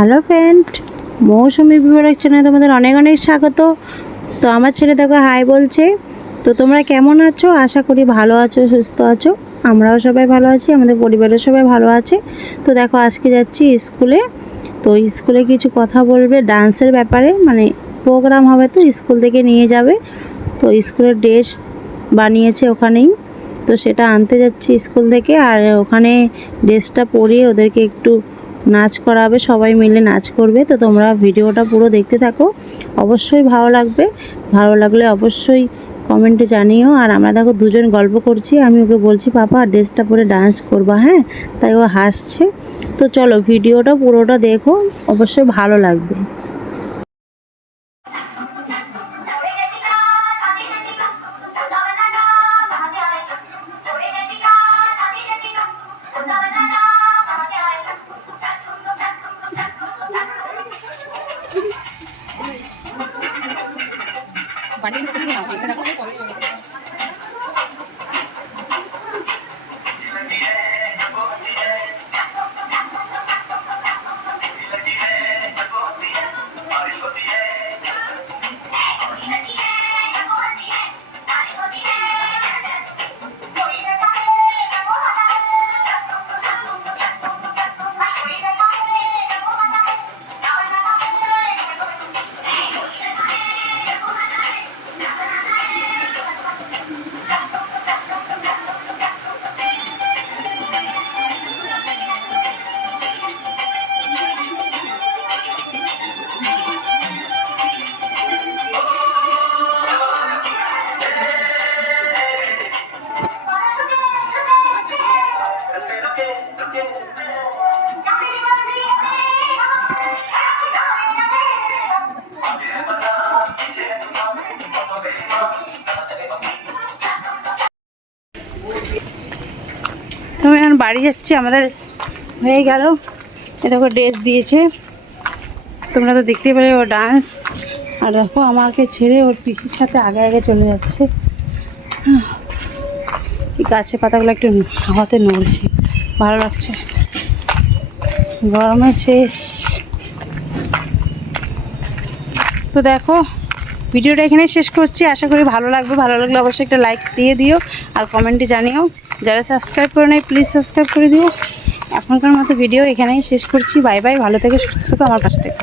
Hello friend, মৌসুমি বিবরক চ্যানেলে তোমাদের অনেক অনেক স্বাগত। তো আমার ছেলে দেখো হাই বলছে, তো তোমরা কেমন আছো? আশা করি ভালো আছো, সুস্থ আছো। আমরাও সবাই ভালো আছি, আমাদের পরিবারের সবাই ভালো আছে। তো দেখো আজকে যাচ্ছি স্কুলে, তো স্কুলে কিছু কথা বলবে, ডান্সের ব্যাপারে মানে প্রোগ্রাম হবে তো, স্কুল থেকে নিয়ে যাবে। তো স্কুলের ড্রেস বানিয়েছে ওখানেই, তো সেটা আনতে যাচ্ছি স্কুল থেকে, আর ওখানে ড্রেসটা পরিয়ে ওদেরকে একটু নাচ করাবে, সবাই মিলে নাচ করবে। তো তোমরা ভিডিওটা পুরো দেখতে থাকো। অবশ্যই ভালো লাগবে। ভালো লাগলে অবশ্যই কমেন্টে জানিও। আর আমরা দেখো দুজন গল্প করছি। আমি ওকে বলছি, পাপা, ড্রেসটা পরে ডান্স করবা হ্যাঁ? তাই ও হাসছে। তো চলো, ভিডিওটা পুরোটা দেখো। অবশ্যই ভালো লাগবে। তো আমি এখন বাড়ি যাচ্ছি, আমাদের হয়ে গেল। দেখো ড্রেস দিয়েছে। তোমরা তো দেখতেই পেলে ও ডান্স আর দেখো আমাকে ছেড়ে ওর পিসির সাথে আগে আগে চলে যাচ্ছে। এই গাছের পাতাগুলো একটু হাওয়াতে নড়ছে, ভালো লাগছে। গরমের শেষ। তো দেখো ভিডিওটা এখানে শেষ করছি। আশা করি ভালো লাগবে। ভালো লাগলে অবশ্যই একটা লাইক দিয়ে দিও আর কমেন্টে জানিও। যারা সাবস্ক্রাইব করে নেয় প্লিজ সাবস্ক্রাইব করে দিও। এখনকার মতো ভিডিও এখানেই শেষ করছি। বাই বাই ভালো থেকে, সুস্থ থাকো। আমার কাছ থেকে।